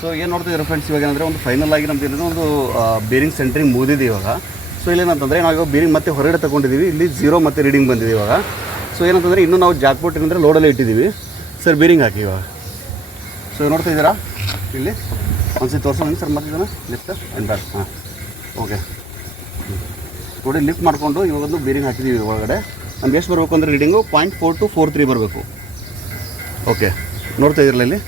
So ಏನು ನೋಡ್ತಿದ್ದೀರಾ friends, ಇವಾಗ ಏನಂದರೆ ಒಂದು ಫೈನಲ್ ಆಗಿ ನಮ್ದು ಏನಂದರೆ ಒಂದು ಬೇರಿಂಗ್ ಸೆಂಟ್ರಿಂಗ್ ಮುಗಿದಿದೆ ಇವಾಗ. ಸೊ ಇಲ್ಲೇನಂತಂದರೆ ನಾವು ಇವಾಗ ಬೇರಿಂಗ್ ಮತ್ತೆ ಹೊರಗಡೆ ತೊಗೊಂಡಿದ್ದೀವಿ, ಇಲ್ಲಿ 0 ಮತ್ತು ರೀಡಿಂಗ್ ಬಂದಿದೆ ಇವಾಗ. ಸೊ ಏನಂತಂದರೆ ಇನ್ನೂ ನಾವು ಜಾಕ್ಬೋಟ್ ಏನಂದರೆ ಲೋಡಲ್ಲೇ ಇಟ್ಟಿದ್ದೀವಿ ಸರ್, ಬೇರಿಂಗ್ ಹಾಕಿ ಇವಾಗ. ಸೊ ನೋಡ್ತಾ ಇದ್ದೀರಾ ಇಲ್ಲಿ ಒಂದ್ಸತಿ ತೋರಿಸೋಣ ಸರ್, ಮತ್ತೆ ಇದನ್ನು ಲಿಫ್ಟ್ ಆ್ಯಂಡ್ ಬ್ಯಾಕ್. ಹಾಂ ಓಕೆ ನೋಡಿ, ಲಿಫ್ಟ್ ಮಾಡಿಕೊಂಡು ಇವಾಗೊಂದು ಬೇರಿಂಗ್ ಹಾಕಿದ್ದೀವಿ ಒಳಗಡೆ. ನಮ್ಗೆ ಎಷ್ಟು ಬರಬೇಕು ಅಂದರೆ ರೀಡಿಂಗು 0.4243 ಬರಬೇಕು. ಓಕೆ ನೋಡ್ತಾ ಇದ್ರಲ್ಲ ಇಲ್ಲಿ.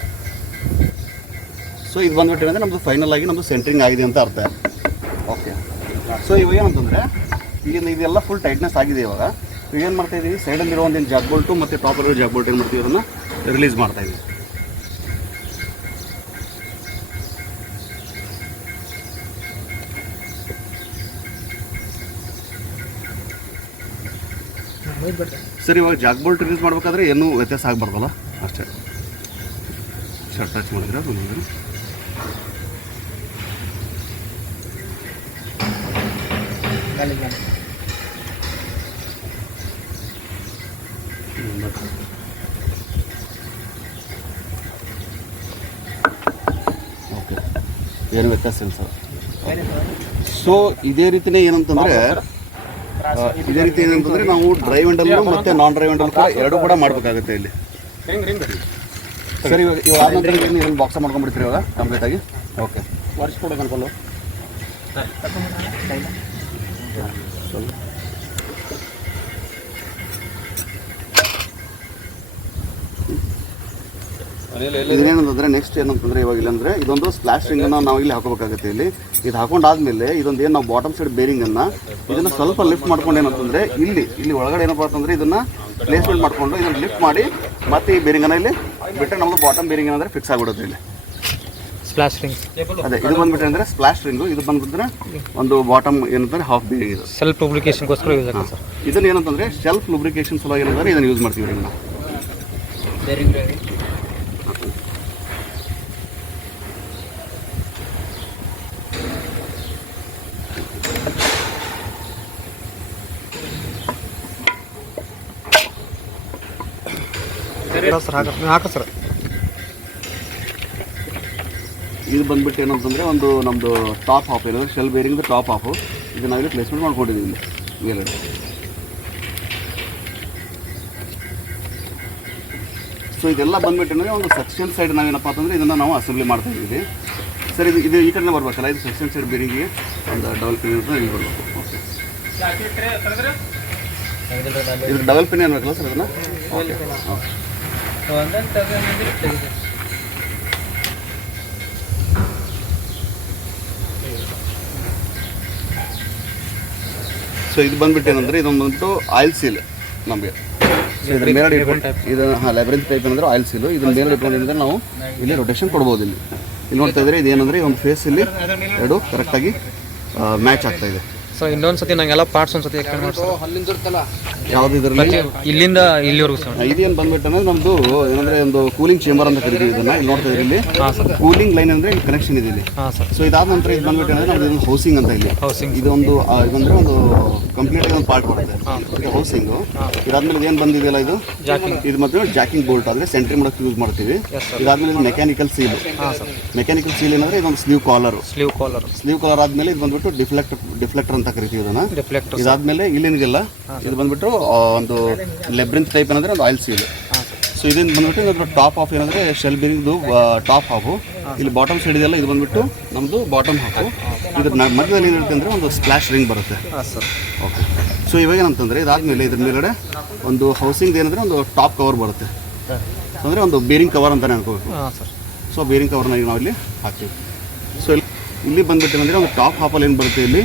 ಸೊ ಇದು ಬಂದ್ಬಿಟ್ಟು ಏನಂದರೆ ನಮ್ಮದು ಫೈನಲ್ ಆಗಿ ನಮ್ಮದು ಸೆಂಟ್ರಿಂಗ್ ಆಗಿದೆ ಅಂತ ಅರ್ಥ. ಓಕೆ ಸೊ ಇವಾಗ ಏನಂತಂದರೆ ಈಗಿನ ಇದೆಲ್ಲ ಫುಲ್ ಟೈಟ್ನೆಸ್ ಆಗಿದೆ ಇವಾಗ. ಏನು ಮಾಡ್ತಾಯಿದ್ದೀವಿ, ಸೈಡಲ್ಲಿರೋ ಒಂದೇನು ಜಾಕ್ ಬೋಲ್ಟು ಮತ್ತು ಟಾಪಲ್ಲಿರೋ ಜಾಕ್ ಬೋಲ್ಟ್ ಏನು ಮಾಡ್ತೀವಿ, ಅದನ್ನು ರಿಲೀಸ್ ಮಾಡ್ತಾಯಿದ್ದೀವಿ. ಸರ್ ಇವಾಗ ಜಾಕ್ ಬೋಲ್ಟ್ ರಿಲೀಸ್ ಮಾಡಬೇಕಾದ್ರೆ ಏನೂ ವ್ಯತ್ಯಾಸ ಆಗಬಾರ್ದಲ್ಲ, ಅಷ್ಟೇ. ಶರ್ಟ್ ಟಚ್ ಮಾಡಿದ್ರೆ ಅದು ಓಕೆ, ಏನು ವ್ಯತ್ಯಾಸ ಇಲ್ಲ ಸರ್. ಸೊ ಇದೇ ರೀತಿಯೇ ಏನಂತಂದರೆ ನಾವು ಡ್ರೈವ್ ಹ್ಯಾಂಡಲ್ಲು ಮತ್ತು ನಾನ್ ಡ್ರೈವ್ ಹ್ಯಾಂಡಲ್ ಕೂಡ ಎರಡೂ ಕೂಡ ಮಾಡಬೇಕಾಗುತ್ತೆ ಇಲ್ಲಿ. ಸರ್ ಇವಾಗ ಆದ ನಂತರ ಏನು ಬಾಕ್ಸ ಮಾಡ್ಕೊಂಡ್ಬಿಡ್ತೀರಿ ಇವಾಗ ಕಂಪ್ಲೀಟಾಗಿ. ಓಕೆ ವರ್ಷಕೊಡೋಕೆ ಅನ್ಕೊಳ್ಳು. ಇದೇನಂತಂದರೆ ನೆಕ್ಸ್ಟ್ ಏನಂತಂದರೆ ಇವಾಗ ಇಲ್ಲಂದರೆ ಇದೊಂದು ಸ್ಪ್ಲಾಶ್ ರಿಂಗನ್ನು ನಾವು ಇಲ್ಲಿ ಹಾಕೋಬೇಕಾಗುತ್ತೆ. ಇಲ್ಲಿ ಇದು ಹಾಕೊಂಡಾದ್ಮೇಲೆ ಇದೊಂದು ಏನು ನಾವು ಬಾಟಮ್ ಸೈಡ್ ಬೇರಿಂಗನ್ನು ಇದನ್ನು ಸ್ವಲ್ಪ ಲಿಫ್ಟ್ ಮಾಡ್ಕೊಂಡು ಏನಂತಂದರೆ ಇಲ್ಲಿ ಒಳಗಡೆ ಏನಪ್ಪ ಅಂತಂದರೆ ಇದನ್ನು ಪ್ಲೇಸ್ಮೆಂಟ್ ಮಾಡಿಕೊಂಡು ಇದನ್ನು ಲಿಫ್ಟ್ ಮಾಡಿ ಮತ್ತೆ ಈ ಬೇರಿಂಗನ್ನು ಇಲ್ಲಿ ಬಿಟ್ಟರೆ ನಮ್ಮದು ಬಾಟಮ್ ಬೇರಿಂಗ್ ಏನಂದರೆ ಫಿಕ್ಸ್ ಆಗಿಬಿಡುತ್ತೆ ಇಲ್ಲಿ. ಸ್ಪ್ಲಾಶ್ ರಿಂಗ್ ಅದೇ ಇದು ಬಂದ್ಬಿಟ್ಟೆ ಅಂದರೆ ಸ್ಪ್ಲಾಶ್ ರಿಂಗು, ಇದು ಬಂದ್ಬಿಟ್ರೆ ಒಂದು ಬಾಟಮ್ ಏನಂತಾರೆ ಹಾಫ್ ಬೇರಿಂಗ್. ಇದು ಸೆಲ್ಫ್ ಲುಬ್ರಿಕೇಷನ್ಗೋಸ್ಕರ ಯೂಸ್ ಆಗುತ್ತೆ ಸರ್. ಇದನ್ನು ಏನಂತಂದರೆ ಸೆಲ್ಫ್ ಲುಬ್ರಿಕೇಷನ್ ಸಲುವಾಗಿ ಏನಂದರೆ ಇದನ್ನು ಯೂಸ್ ಮಾಡ್ತೀವಿ ಇದನ್ನು. ಸರ್ ಇದು ಬಂದ್ಬಿಟ್ಟು ಏನಂತಂದರೆ ಒಂದು ನಮ್ಮದು ಟಾಪ್ ಹಾಫ್ ಏನಂದರೆ ಶೆಲ್ ಬೇರಿಂಗ್ ಟಾಪ್ ಹಾಫು, ಇದು ನಾವಿಲ್ಲಿ ಪ್ಲೇಸ್ಮೆಂಟ್ ಮಾಡ್ಕೊಂಡಿದ್ದೀವಿ ಇಲ್ಲಿ ಮೇಲೆ. ಸೊ ಇದೆಲ್ಲ ಬಂದ್ಬಿಟ್ಟು ಅಂದರೆ ಒಂದು ಸೆಕ್ಷನ್ ಸೈಡ್ ನಾವೇನಪ್ಪ ಅಂತಂದರೆ ಇದನ್ನು ನಾವು ಅಸೆಂಬ್ಲಿ ಮಾಡ್ತಾ ಇದ್ದೀವಿ ಸರ್. ಇದು ಈ ಕಡೆ ಬರ್ಬೇಕಲ್ಲ, ಇದು ಸೆಕ್ಷನ್ ಸೈಡ್ ಬೇರಿಂಗಿಗೆ ಒಂದು ಡಬಲ್ ಪಿನ್ ಅಂತ ಇಲ್ಲಿ ಬರಬೇಕು. ಓಕೆ ಇದು ಡಬಲ್ ಪಿನ್ ಏನ್ಬೇಕಲ್ಲ ಸರ್ ಅದನ್ನು. ಓಕೆ ಓಕೆ ಸೊ ಇದು ಬಂದ್ಬಿಟ್ಟು ಏನಂದರೆ ಇದೊಂದು ಬಂದ್ಬಿಟ್ಟು ಆಯಿಲ್ ಸೀಲ್ ನಮಗೆ. ಸೊ ಇದ್ರ ಮೇಲೆ ಇದು ಲ್ಯಾಬ್ರಿಂತ್ ಟೈಪ್ ಏನಂದರೆ ಆಯಿಲ್ ಸೀಲು. ಇದನ್ನ ಮೇಲೆ ಇಟ್ಕೊಂಡಿದ್ರೆ ನಾವು ಇಲ್ಲಿ ರೊಟೇಷನ್ ಕೊಡ್ಬೋದು. ಇಲ್ಲಿ ನೋಡ್ತಾ ಇದ್ರೆ ಇದೇನಂದರೆ ಒಂದು ಫೇಸ್ ಇಲ್ಲಿ ಎರಡು ಕರೆಕ್ಟಾಗಿ ಮ್ಯಾಚ್ ಆಗ್ತಾ ಇದೆ. ಸೊ ಇನ್ನೊಂದು ಸತಿ ನಂಗೆಲ್ಲ ಪಾರ್ಟ್ಸ್ ಒಂದು ಸತಿ ಯಾವುದು ಇದರಲ್ಲಿ ಇಲ್ಲಿಂದ ಇಲ್ಲಿವರೆಗೂ ಸರ್. ಇದೇನು ಬಂದ್ಬಿಟ್ಟು ಅಂದರೆ ನಮ್ಮದು ಏನಂದರೆ ಒಂದು ಕೂಲಿಂಗ್ ಚೇಂಬರ್ ಅಂತ ಕರಿತೀವಿ ಇದನ್ನು. ಇಲ್ಲಿ ನೋಡ್ತಾ ಇದ್ರೆ ಇಲ್ಲಿ ಕೂಲಿಂಗ್ ಲೈನ್ ಅಂದರೆ ಇಲ್ಲಿ ಕನೆಕ್ಷನ್ ಇದೆ ಇಲ್ಲಿ. ಸೊ ಇದಾದ ನಂತರ ಇದು ಬಂದ್ಬಿಟ್ಟು ಅಂದರೆ ನಮ್ಮದು ಇದೊಂದು ಹೌಸಿಂಗ್ ಅಂತ ಇಲ್ಲಿ. ಇದೊಂದು ಇದಂದರೆ ಒಂದು ಕಂಪ್ಲೀಟ್ ಆಗಿ ಒಂದು ಪಾರ್ಟ್ ಬರುತ್ತೆ ಇದು ಹೌಸಿಂಗು. ಇದಾದ್ಮೇಲೆ ಏನು ಬಂದಿದೆಯಲ್ಲ ಇದು ಮತ್ತು ಜಾಕಿಂಗ್ ಬೋಲ್ಟ್ ಅಂದರೆ ಸೆಂಟ್ರಿಂಗ್ ಮಾಡೋಕ್ಕೆ ಯೂಸ್ ಮಾಡ್ತೀವಿ. ಇದಾದ್ಮೇಲೆ ಇದು ಮೆಕ್ಯಾನಿಕಲ್ ಸೀಲು. ಮೆಕ್ಯಾನಿಕಲ್ ಸೀಲ್ ಏನಂದರೆ ಇದೊಂದು ಸ್ಲೀವ್ ಕಾಲರ್ ಆದಮೇಲೆ ಇದು ಬಂದ್ಬಿಟ್ಟು ಡಿಫ್ಲೆಕ್ಟರ್ ಅಂತ ಕರಿತೀವಿ ಇದನ್ನು. ಇದಾದ್ಮೇಲೆ ಇಲ್ಲೇನಿದೆಯಲ್ಲ ಇದು ಬಂದ್ಬಿಟ್ಟು ಒಂದು ಲೆಬ್ರಿಂತ್ ಟೈಪ್ ಏನಂದರೆ ಒಂದು ಆಯಿಲ್ ಸೀಲ್. ಸೊ ಇದನ್ನು ಬಂದ್ಬಿಟ್ಟು ಇದ್ರ ಟಾಪ್ ಆಫ್ ಏನಂದರೆ ಶೆಲ್ ಬೇರಿಂಗ್ದು ಟಾಪ್ ಹಾಫು. ಇಲ್ಲಿ ಬಾಟಮ್ ಸೈಡ್ ಇದೆಯಲ್ಲ ಇದು ಬಂದ್ಬಿಟ್ಟು ನಮ್ಮದು ಬಾಟಮ್ ಹಾಫು. ಇದ್ರ ಮಧ್ಯದಲ್ಲಿ ಏನಿರುತ್ತೆ ಅಂದರೆ ಒಂದು ಸ್ಪ್ಲಾಶ್ ರಿಂಗ್ ಬರುತ್ತೆ. ಓಕೆ ಸೊ ಇವಾಗ ಏನಂತಂದರೆ ಇದಾದಮೇಲೆ ಇದ್ರ ಮೇಲ್ಗಡೆ ಒಂದು ಹೌಸಿಂಗ್ ಏನಂದರೆ ಒಂದು ಟಾಪ್ ಕವರ್ ಬರುತ್ತೆ, ಅಂದರೆ ಒಂದು ಬೇರಿಂಗ್ ಕವರ್ ಅಂತಲೇ ಅನ್ಕೋಬೇಕು. ಸೊ ಬೇರಿಂಗ್ ಕವರ್ನ ನಾವು ಇಲ್ಲಿ ಹಾಕ್ತೀವಿ. ಸೊ ಇಲ್ಲಿ ಬಂದ್ಬಿಟ್ಟು ಏನಂದರೆ ಒಂದು ಟಾಪ್ ಹಾಫಲ್ಲಿ ಏನು ಬರುತ್ತೆ ಇಲ್ಲಿ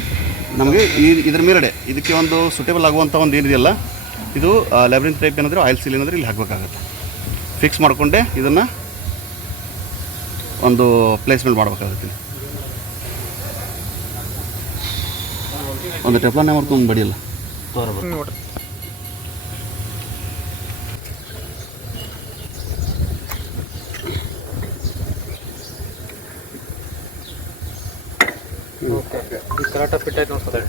ನಮಗೆ ಇದ್ರ ಮೇಲ್ಗಡೆ ಇದಕ್ಕೆ ಒಂದು ಸೂಟೇಬಲ್ ಆಗುವಂಥ ಒಂದು ಏನಿದೆಯಲ್ಲ ಇದು ಲ್ಯಾಬ್ರಿಂತ್ ಟೈಪ್ ಏನಂದರೆ ಆಯಿಲ್ ಸೀಲ್ ಏನಂದರೆ ಇಲ್ಲಿ ಹಾಕಬೇಕಾಗುತ್ತೆ. ಫಿಕ್ಸ್ ಮಾಡಿಕೊಂಡೆ ಇದನ್ನು ಒಂದು ಪ್ಲೇಸ್ಮೆಂಟ್ ಮಾಡಬೇಕಾಗುತ್ತೆ. ಒಂದು ಟೆಫ್ಲಾನ್ ಮಾಡ್ಕೊಂಡು ಬಡಿಯಲ್ಲ ಕರೆಕ್ಟಾಗಿ ಫಿಟ್ ಆಯ್ತು ನೋಡಿ ಸರ್.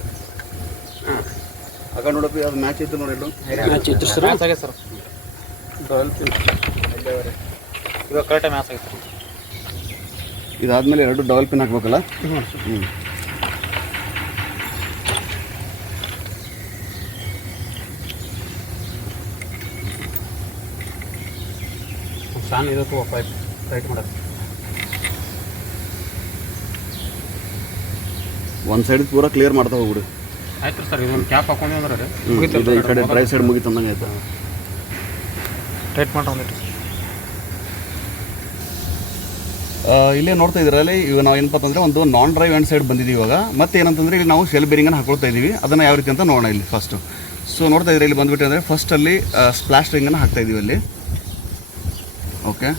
ಆಗ ನೋಡಪ್ಪ ಅದು ಮ್ಯಾಚ್ ಇತ್ತು ನೋಡಿ. ಮ್ಯಾಚ್ ಇತ್ತು ಸರ್, ಮ್ಯಾಚ್ ಆಗಿದೆ ಸರ್. ಇವಾಗ ಕರೆಕ್ಟಾಗಿ ಮ್ಯಾಚ್ ಆಗಿದೆ. ಇದಾದ್ಮೇಲೆ 2 ಡಬಲ್ ಪಿನ್ ಹಾಕ್ಬೇಕಲ್ಲ. ಫ್ಯಾನ್ ಇದಕ್ಕೂ ಪೈಪ್ ಟೈಟ್ ಮಾಡೋದು. ಒಂದು ಸೈಡ್ ಪೂರಾ ಕ್ಲಿಯರ್ ಮಾಡ್ತಾ ಹೋಗ್ಬಿಡು. ಆಯ್ತು ಸರ್, ಇದೊಂದು ಕ್ಯಾಪ್ ಹಾಕೊಂಡೆ ಅಂದ್ರೆ ಈ ಕಡೆ ಡ್ರೈ ಸೈಡ್ ಮುಗಿತಂದಂಗೆ ಆಯ್ತು. ಟೈಟ್ ಮಾಡಿ ಒಂದಿಟ್ಟು ಇಲ್ಲೇ ನೋಡ್ತಾ ಇದ್ದೀರಲ್ಲಿ ಇವಾಗ ನಾವು ಏನಪ್ಪ ಅಂತಂದರೆ ಒಂದು ನಾನ್ ಡ್ರೈವ್ ಎಂಡ್ ಸೈಡ್ ಬಂದಿದ್ದೀವಿ ಇವಾಗ. ಮತ್ತೆ ಏನಂತಂದರೆ ಇಲ್ಲಿ ನಾವು ಶೆಲ್ ಬೇರಿಂಗನ್ನು ಹಾಕೊಳ್ತಾ ಇದ್ದೀವಿ. ಅದನ್ನು ಯಾವ ರೀತಿ ಅಂತ ನೋಡೋಣ ಇಲ್ಲಿ ಫಸ್ಟು. ಸೊ ನೋಡ್ತಾ ಇದ್ದೀರಿ ಇಲ್ಲಿ ಬಂದುಬಿಟ್ಟು ಅಂದರೆ ಫಸ್ಟಲ್ಲಿ ಸ್ಪ್ಲಾಶ್ ರಿಂಗನ್ನು ಹಾಕ್ತಾ ಇದ್ದೀವಿ ಅಲ್ಲಿ. ಓಕೆ,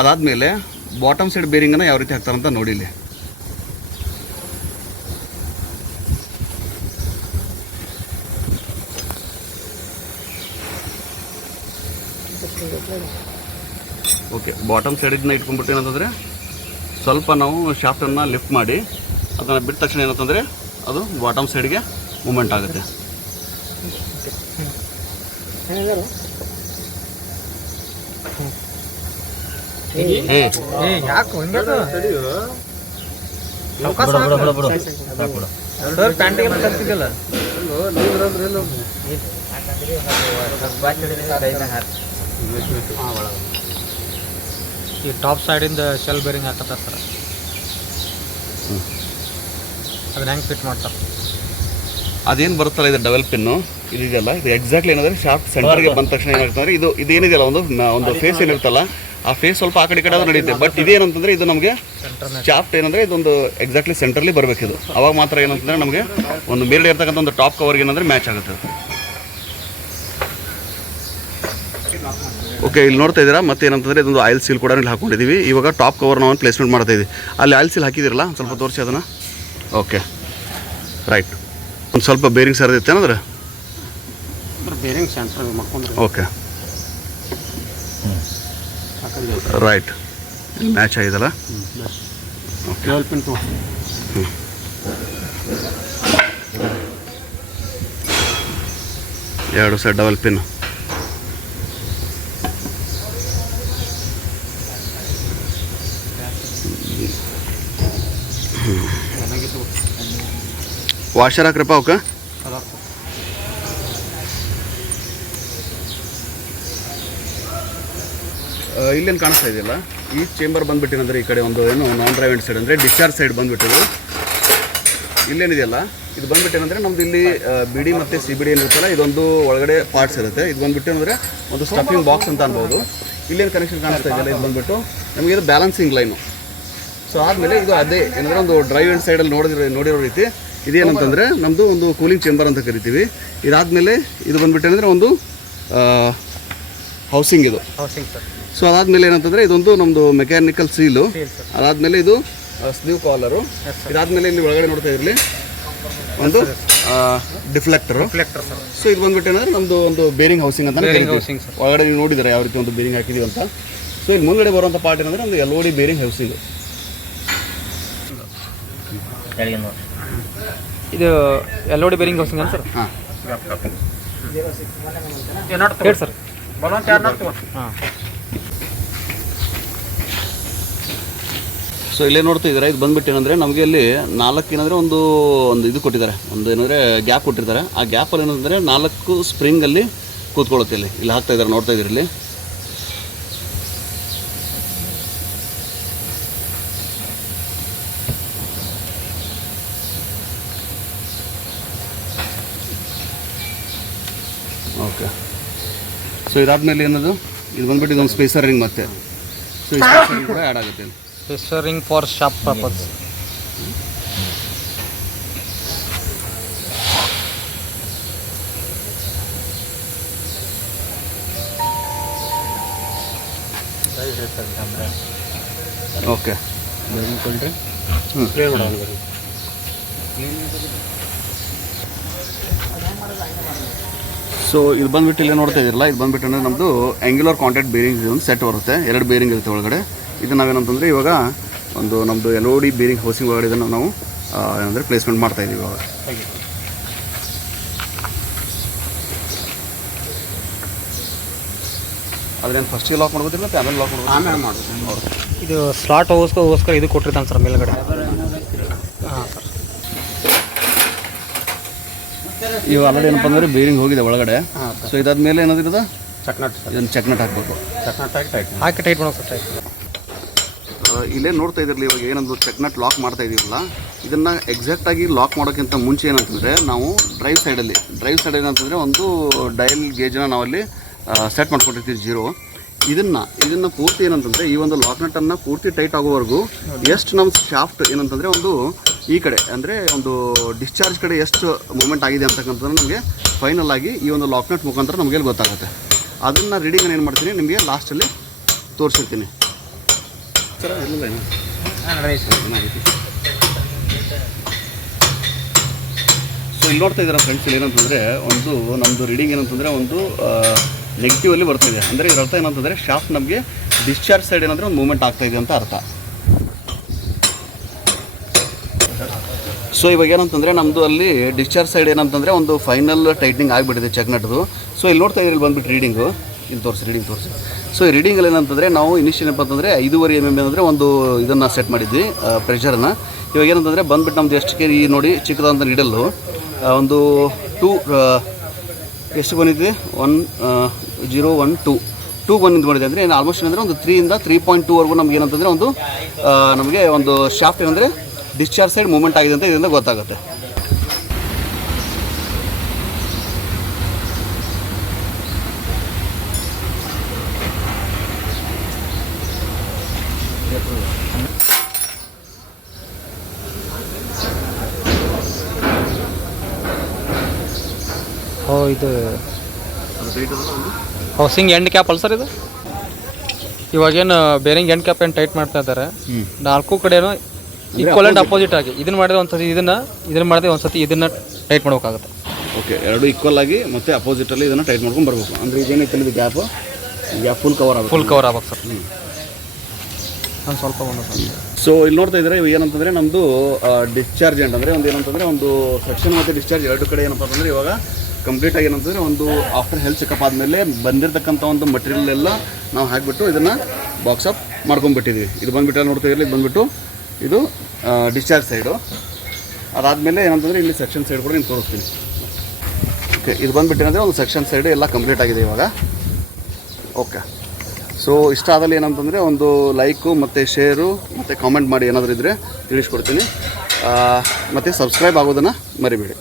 ಅದಾದಮೇಲೆ ಬಾಟಮ್ ಸೈಡ್ ಬೇರಿಂಗನ್ನು ಯಾವ ರೀತಿ ಹಾಕ್ತಾರಂತ ನೋಡಿ ಇಲ್ಲಿ. ಓಕೆ, ಬಾಟಮ್ ಸೈಡಿಂದ ಇಟ್ಕೊಂಡ್ಬಿಟ್ಟು ಏನಂತಂದರೆ ಸ್ವಲ್ಪ ನಾವು ಶಾಫ್ಟನ್ನು ಲಿಫ್ಟ್ ಮಾಡಿ ಅದನ್ನು ಬಿಟ್ಟ ತಕ್ಷಣ ಏನಂತಂದರೆ ಅದು ಬಾಟಮ್ ಸೈಡ್ಗೆ ಮೂಮೆಂಟ್ ಆಗುತ್ತೆ. ಈ ಟಾಪ್ ಸೈಡಿಂದ ಶೆಲ್ ಬೇರಿಂಗ್ ಹಾಕತ್ತಾರ ಸರ್. ಅದನ್ನ ಹೆಂಗೆ ಫಿಟ್ ಮಾಡ್ತಾರೆ? ಅದೇನು ಬರುತ್ತಲ್ಲ ಇದು ಡಬಲ್ ಪಿನ್ನು ಇದೆಯಲ್ಲ, ಇದು ಎಕ್ಸಾಕ್ಟ್ಲಿ ಏನಂದರೆ ಶಾಫ್ಟ್ ಸೆಂಟರ್ಗೆ ಬಂದ ತಕ್ಷಣ ಏನಾಗ್ತಂದ್ರೆ ಇದೇನಿದೆಯಲ್ಲ ಒಂದು ಫೇಸ್ ಏನಿರುತ್ತಲ್ಲ ಆ ಫೇಸ್ ಸ್ವಲ್ಪ ಆ ಕಡೆ ಅದು ನಡೆಯುತ್ತೆ. ಬಟ್ ಇದೇನಂತಂದರೆ ಇದು ನಮಗೆ ಶಾಫ್ಟ್ ಏನಂದರೆ ಇದೊಂದು ಎಕ್ಸಾಕ್ಟ್ಲಿ ಸೆಂಟ್ರಲ್ಲಿ ಬರಬೇಕಿದು. ಅವಾಗ ಮಾತ್ರ ಏನಂತಂದರೆ ನಮಗೆ ಒಂದು ಮೇಲ್ಗಡೆ ಇರ್ತಕ್ಕಂಥ ಒಂದು ಟಾಪ್ ಕವರ್ಗೆ ಏನಂದರೆ ಮ್ಯಾಚ್ ಆಗುತ್ತೆ. ಓಕೆ, ಇಲ್ಲಿ ನೋಡ್ತಾ ಇದ್ದೀರಾ ಮತ್ತೆ ಏನಂತಂದರೆ ಇದೊಂದು ಆಯಿಲ್ ಸೀಲ್ ಕೂಡ ಇಲ್ಲಿ ಹಾಕೊಂಡಿದ್ದೀವಿ. ಇವಾಗ ಟಾಪ್ ಕವರ್ ನಾವು ಪ್ಲೇಸ್ಮೆಂಟ್ ಮಾಡ್ತಾ ಇದ್ದೀವಿ. ಅಲ್ಲಿ ಆಯಿಲ್ ಸೀಲ್ ಹಾಕಿದಿರಲ್ಲ, ಸ್ವಲ್ಪ ತೋರಿಸಿ ಅದನ್ನು. Okay, right. ಒಂದು ಸ್ವಲ್ಪ ಬೇರಿಂಗ್ ಸರಿದಿತ್ತೆ ಏನಂದ್ರೆ ಬೇರಿಂಗ್ ಸೆಂಟ್ರ್ ಮಾಡ್ಕೊಂಡ್ರೆ ಓಕೆ, ರೈಟ್. ಮ್ಯಾಚ್ ಆಗಿದಲ್ಲ. ಓಕೆ, ಡಬಲ್ ಪಿನ್ ತಗೋ. ಎರಡು ಸೈಡ್ ಡಬಲ್ ಪಿನ್. ವಾಷರ್ ಹಾಕ್ರಪ್ಪ ಅವಕ್ಕೆ. ಇಲ್ಲೇನು ಕಾಣಿಸ್ತಾ ಇದೆಯಲ್ಲ, ಈ ಚೇಂಬರ್ ಬಂದುಬಿಟ್ಟಿನಂದರೆ ಈ ಕಡೆ ಒಂದು ಏನು ನಾನ್ ಡ್ರೈವ್ ಸೈಡ್ ಅಂದರೆ ಡಿಸ್ಚಾರ್ಜ್ ಸೈಡ್ ಬಂದುಬಿಟ್ಟಿದೆ. ಇಲ್ಲೇನಿದೆಯಲ್ಲ ಇದು ಬಂದುಬಿಟ್ಟೇನಂದರೆ ನಮ್ದು ಇಲ್ಲಿ ಬಿ ಡಿ ಮತ್ತು ಸಿ ಬಿ ಡಿ ಏನಿರುತ್ತಲ್ಲ ಇದೊಂದು ಒಳಗಡೆ ಪಾರ್ಟ್ಸ್ ಇರುತ್ತೆ. ಇದು ಬಂದುಬಿಟ್ಟು ಅಂದರೆ ಒಂದು ಸ್ಟಫಿಂಗ್ ಬಾಕ್ಸ್ ಅಂತ ಅನ್ಬೋದು. ಇಲ್ಲೇನು ಕನೆಕ್ಷನ್ ಕಾಣಿಸ್ತಾ ಇದೆಯಲ್ಲ ಇದು ಬಂದುಬಿಟ್ಟು ನಮಗೆ ಇದು ಬ್ಯಾಲೆನ್ಸಿಂಗ್ ಲೈನು. ಸೊ ಆದಮೇಲೆ ಇದು ಅದೇ ಏನಂದರೆ ಒಂದು ಡ್ರೈವ್ ಎಂಡ್ ಸೈಡಲ್ಲಿ ನೋಡಿರೋ ರೀತಿ ಇದೇನಂತಂದರೆ ನಮ್ಮದು ಒಂದು ಕೂಲಿಂಗ್ ಚೇಂಬರ್ ಅಂತ ಕರಿತೀವಿ. ಇದಾದಮೇಲೆ ಇದು ಬಂದುಬಿಟ್ಟೇನಂದರೆ ಒಂದು ಹೌಸಿಂಗ್ ಇದು. ಸೊ ಅದಾದಮೇಲೆ ಏನಂತಂದರೆ ಇದೊಂದು ನಮ್ಮದು ಮೆಕ್ಯಾನಿಕಲ್ ಸೀಲು. ಅದಾದಮೇಲೆ ಇದು ಸ್ಲೀವ್ ಕಾಲರು. ಇದಾದಮೇಲೆ ಇಲ್ಲಿ ಒಳಗಡೆ ನೋಡ್ತಾ ಇರಲಿ ಒಂದು ಡಿಫ್ಲೆಕ್ಟರು. ಸೊ ಇದು ಬಂದುಬಿಟ್ಟು ಏನಂದರೆ ನಮ್ಮದು ಒಂದು ಬೇರಿಂಗ್ ಹೌಸಿಂಗ್ ಅಂತ ಕರಿತೀವಿ. ಒಳಗಡೆ ನೀವು ನೋಡಿದರೆ ಯಾವ ರೀತಿ ಒಂದು ಬೇರಿಂಗ್ ಹಾಕಿದ್ದೀವಿ ಅಂತ. ಸೊ ಇಲ್ಲಿ ಮುಂದ್ಗಡೆ ಬರುವಂಥ ಪಾರ್ಟ್ ಏನಂದರೆ ಒಂದು LOD ಬೇರಿಂಗ್ ಹೌಸಿಂಗ್. ಇದು LOD ಬೇರಿಂಗ್ ಹೌಸಿಂಗ್ ಅಂತ ಸರ್? ಹಾಂ, ಹೇಳಿ ಸರ್. ಹಾಂ. ಸೊ ಇಲ್ಲೇ ನೋಡ್ತಾ ಇದ್ದಾರೆ, ಇದು ಬಂದುಬಿಟ್ಟು ಏನಂದರೆ ನಮಗೆ ಇಲ್ಲಿ 4 ಏನಂದರೆ ಒಂದು ಇದು ಕೊಟ್ಟಿದ್ದಾರೆ, ಒಂದು ಏನಂದರೆ ಗ್ಯಾಪ್ ಕೊಟ್ಟಿರ್ತಾರೆ. ಆ ಗ್ಯಾಪಲ್ಲಿ ಏನಂದರೆ 4 ಸ್ಪ್ರಿಂಗಲ್ಲಿ ಕೂತ್ಕೊಳ್ಳುತ್ತೆ. ಇಲ್ಲಿ ಹಾಕ್ತಾ ಇದ್ದಾರೆ, ನೋಡ್ತಾ ಇದ್ದೀರಿ ಇಲ್ಲಿ. ಓಕೆ, ಸೊ ಇದಾದಮೇಲೆ ಏನದು ಇದು ಬಂದುಬಿಟ್ಟು ಇದೊಂದು ಸ್ಪೇಸರ್ ರಿಂಗ್ ಮತ್ತೆ. ಸೊ ಈ ಸ್ಪೇಸರ್ ರಿಂಗ್ ಕೂಡ ಆ್ಯಡ್ ಆಗುತ್ತೆ ಇಲ್ಲಿ. Ring for shop purpose. Okay, clear ಮಾಡೋಣ. ಸೊ ಇದು ಬಂದುಬಿಟ್ಟು ಇಲ್ಲಿ ನೋಡ್ತಾ ಇದ್ದೀರಲ್ಲ, ಇದು ಬಂದುಬಿಟ್ಟು ಅಂದರೆ ನಮ್ಮದು ಆ್ಯಂಗ್ಯುಲರ್ ಕಾಂಟ್ಯಾಕ್ಟ್ ಬೇರಿಂಗ್ ಒಂದು ಸೆಟ್ ಬರುತ್ತೆ. 2 ಬೇರಿಂಗ್ ಇರುತ್ತೆ ಒಳಗಡೆ. ಇದು ನಾವೇನಂತಂದರೆ ಇವಾಗ ಒಂದು ನಮ್ಮದು LOD ಬೇರಿಂಗ್ ಹೌಸಿಂಗ್ ಒಳಗಡೆ ಇದನ್ನು ನಾವು ಏನಂದರೆ ಪ್ಲೇಸ್ಮೆಂಟ್ ಮಾಡ್ತಾಯಿದ್ದೀವಿ ಇವಾಗ. ಅದರೇನು ಫಸ್ಟಿಗೆ ಲಾಕ್ ಮಾಡ್ಬೋದಿಲ್ಲ ಮತ್ತು ಆಮೇಲೆ ಲಾಕ್ ಮಾಡ್ಬೋದು? ಆಮೇಲೆ ಮಾಡ್ಬೋದು. ಇದು ಸ್ಲಾಟ್ ಹೋಗೋಸ್ಕರ ಇದು ಕೊಟ್ಟಿರ್ತಾನೆ ಸರ್ ಮೇಲ್ಗಡೆ. ಹಾಂ ಸರ್. ಇವು ಆಲ್ರೆಡಿ ಏನಪ್ಪ ಅಂದರೆ ಬೇರಿಂಗ್ ಹೋಗಿದೆ ಒಳಗಡೆ. ಸೊ ಇದಾದ್ಮೇಲೆ ಏನಾದಿರೋದು ಚಕ್ನಟ್ ಸರ್, ಇದನ್ನು ಚೆಕ್ನಟ್ ಹಾಕಬೇಕು. ಚಕ್ನಟ್ ಹಾಕಿ ಟೈಟ್ ಹಾಕಿ ಟೈಟ್ ಮಾಡೋದು ಸರ್. ಟೈಟ್ ಇಲ್ಲೇ ನೋಡ್ತಾ ಇದ್ರಲ್ಲಿ ಇವಾಗ ಏನೊಂದು ಚೆಕ್ನಟ್ ಲಾಕ್ ಮಾಡ್ತಾ ಇದೀವಲ್ಲ, ಇದನ್ನು ಎಕ್ಸಾಕ್ಟಾಗಿ ಲಾಕ್ ಮಾಡೋಕ್ಕಿಂತ ಮುಂಚೆ ಏನಂತಂದರೆ ನಾವು ಡ್ರೈವ್ ಸೈಡ್ ಏನಂತಂದರೆ ಒಂದು ಡಯಲ್ ಗೇಜನ್ನು ನಾವಲ್ಲಿ ಸೆಟ್ ಮಾಡ್ಕೊಂಡಿರ್ತೀವಿ 0. ಇದನ್ನು ಪೂರ್ತಿ ಏನಂತಂದರೆ ಈ ಒಂದು ಲಾಕ್ನಟನ್ನು ಪೂರ್ತಿ ಟೈಟ್ ಆಗೋವರೆಗೂ ಎಷ್ಟು ನಮ್ಮ ಶಾಫ್ಟ್ ಏನಂತಂದರೆ ಒಂದು ಈ ಕಡೆ ಅಂದರೆ ಒಂದು ಡಿಸ್ಚಾರ್ಜ್ ಕಡೆ ಎಷ್ಟು ಮೂಮೆಂಟ್ ಆಗಿದೆ ಅಂತಕ್ಕಂಥದ್ದು ನಮಗೆ ಫೈನಲ್ ಆಗಿ ಈ ಒಂದು ಲಾಕ್ನಟ್ ಮುಖಾಂತರ ನಮಗೆ ಗೊತ್ತಾಗುತ್ತೆ. ಅದನ್ನು ರೀಡಿಂಗನ್ನು ಏನು ಮಾಡ್ತೀನಿ ನಿಮಗೆ ಲಾಸ್ಟಲ್ಲಿ ತೋರಿಸಿರ್ತೀನಿ. ಸರ್ ಸೊ ಇಲ್ಲಿ ನೋಡ್ತಾ ಇದ್ದಾರೆ ಫ್ರೆಂಡ್ಸ್, ಇಲ್ಲಿ ಏನಂತಂದರೆ ಒಂದು ನಮ್ಮದು ರೀಡಿಂಗ್ ಏನಂತಂದರೆ ಒಂದು ನೆಗೆಟಿವಲ್ಲಿ ಬರ್ತಾಯಿದೆ. ಅಂದರೆ ಇದರ ಅರ್ಥ ಏನಂತಂದರೆ ಶಾಫ್ಟ್ ನಮಗೆ ಡಿಸ್ಚಾರ್ಜ್ ಸೈಡ್ ಏನಂದರೆ ಒಂದು ಮೂಮೆಂಟ್ ಆಗ್ತಾಯಿದೆ ಅಂತ ಅರ್ಥ. ಸೊ ಇವಾಗ ಏನಂತಂದರೆ ನಮ್ಮದು ಅಲ್ಲಿ ಡಿಸ್ಚಾರ್ಜ್ ಸೈಡ್ ಏನಂತಂದರೆ ಒಂದು ಫೈನಲ್ ಟೈಟ್ನಿಂಗ್ ಆಗಿಬಿಟ್ಟಿದೆ ಚೆಕ್ನಟ್ದು. ಸೊ ಇಲ್ಲಿ ನೋಡ್ತಾ ಇದ್ದೀರಿ, ಇಲ್ಲಿ ಬಂದುಬಿಟ್ಟು ರೀಡಿಂಗು ಇಲ್ಲಿ ರೀಡಿಂಗ್ ತೋರಿಸಿ. ಸೊ ಈ ರೀಡಿಂಗಲ್ಲಿ ಏನಂತಂದರೆ ನಾವು ಇನಿಷಿಯಲ್ ಏನಪ್ಪ ಅಂತಂದರೆ 5.5 mm ಅಂದರೆ ಒಂದು ಇದನ್ನು ಸೆಟ್ ಮಾಡಿದ್ವಿ ಪ್ರೆಷರನ್ನು. ಇವಾಗ ಏನಂತಂದರೆ ಬಂದುಬಿಟ್ಟು ನಮ್ಮದು ಎಷ್ಟಕ್ಕೆ ಈ ನೋಡಿ ಚಿಕ್ಕದಂತ ನೀಡಲ್ಲು ಒಂದು 2 ಎಷ್ಟು ಬಂದಿದೆ 1.012 ಬಂದು ಮಾಡಿದೆ. ಅಂದರೆ ಏನು ಆಲ್ಮೋಸ್ಟ್ ಏನಂದರೆ ಒಂದು 3 ಇಂದ 3.2ವರೆಗೂ ನಮ್ಗೆ ಏನಂತಂದರೆ ಒಂದು ನಮಗೆ ಒಂದು ಶಾಫ್ಟ್ ಏನಂದರೆ ಡಿಸ್ಚಾರ್ಜ್ ಸೈಡ್ ಮೂಮೆಂಟ್ ಆಗಿದೆ ಅಂತ ಇದರಿಂದ ಗೊತ್ತಾಗುತ್ತೆ. ಇದು ಹೌಸಿಂಗ್ ಎಂಡ್ ಕ್ಯಾಪ್ ಅಲ್ಲ ಸರ್ ಇದು? ಇವಾಗೇನು ಬೇರಿಂಗ್ ಎಂಡ್ ಕ್ಯಾಪ್ ಏನು ಟೈಟ್ ಮಾಡ್ತಾ ಇದ್ದಾರೆ, 4 ಕಡೆನೂ ಈಕ್ವಲ್ ಆ್ಯಂಡ್ ಅಪೋಸಿಟ್ ಆಗಿ ಇದನ್ನು ಮಾಡಿದ್ರೆ ಒಂದು ಸತಿ ಇದನ್ನು ಮಾಡಿದ್ರೆ ಒಂದು ಸತಿ ಇದನ್ನು ಟೈಟ್ ಮಾಡ್ಬೇಕಾಗುತ್ತೆ. ಓಕೆ, ಎರಡು ಈಕ್ವಲ್ ಆಗಿ ಮತ್ತು ಅಪೋಸಿಟಲ್ಲಿ ಇದನ್ನು ಟೈಟ್ ಮಾಡ್ಕೊಂಡು ಬರಬೇಕು. ಅಂದರೆ ಇದೇನೈತೆ ಇದು ಗ್ಯಾಪ್ ಫುಲ್ ಕವರ್ ಆಗ್ಬೇಕು ಸರ್. ನಾನು ಸ್ವಲ್ಪ ಬಂದು ಸರ್. ಸೊ ಇಲ್ಲಿ ನೋಡ್ತಾ ಇದ್ದಾರೆ, ಇವಾಗ ಏನಂತಂದರೆ ನಮ್ಮದು ಡಿಸ್ಚಾರ್ಜ್ ಎಂಡ್ ಅಂದರೆ ಒಂದು ಏನಂತಂದರೆ ಒಂದು ಸೆಕ್ಷನ್ ಮತ್ತು ಡಿಸ್ಚಾರ್ಜ್ ಎರಡು ಕಡೆ ಏನಪ್ಪ ಅಂತಂದರೆ ಇವಾಗ ಕಂಪ್ಲೀಟಾಗಿ ಏನಂತಂದರೆ ಒಂದು ಆಫ್ಟರ್ ಹೆಲ್ತ್ ಚೆಕಪ್ ಆದಮೇಲೆ ಬಂದಿರತಕ್ಕಂಥ ಒಂದು ಮಟೀರಿಯಲ್ ಎಲ್ಲ ನಾವು ಹಾಕಿಬಿಟ್ಟು ಇದನ್ನು ಬಾಕ್ಸ್ ಅಪ್ ಮಾಡ್ಕೊಂಡ್ಬಿಟ್ಟಿದ್ವಿ. ಇದು ಬಂದುಬಿಟ್ಟು ನೋಡ್ತಾ ಇರಲಿ, ಇದು ಬಂದುಬಿಟ್ಟು ಇದು ಡಿಸ್ಚಾರ್ಜ್ ಸೈಡು. ಅದಾದಮೇಲೆ ಏನಂತಂದರೆ ಇಲ್ಲಿ ಸೆಕ್ಷನ್ ಸೈಡ್ ಕೂಡ ನಾನು ತೋರಿಸ್ತೀನಿ. ಓಕೆ, ಇದು ಬಂದುಬಿಟ್ಟು ಏನಂದರೆ ಒಂದು ಸೆಕ್ಷನ್ ಸೈಡು ಎಲ್ಲ ಕಂಪ್ಲೀಟ್ ಆಗಿದೆ ಇವಾಗ. ಓಕೆ, ಸೊ ಇಷ್ಟ ಆದಲ್ಲಿ ಏನಂತಂದರೆ ಒಂದು ಲೈಕು ಮತ್ತು ಶೇರು ಮತ್ತು ಕಾಮೆಂಟ್ ಮಾಡಿ ಏನಾದರೂ ಇದ್ದರೆ ತಿಳಿಸ್ಕೊಡ್ತೀನಿ. ಮತ್ತು ಸಬ್ಸ್ಕ್ರೈಬ್ ಆಗೋದನ್ನು ಮರಿಬೇಡಿ.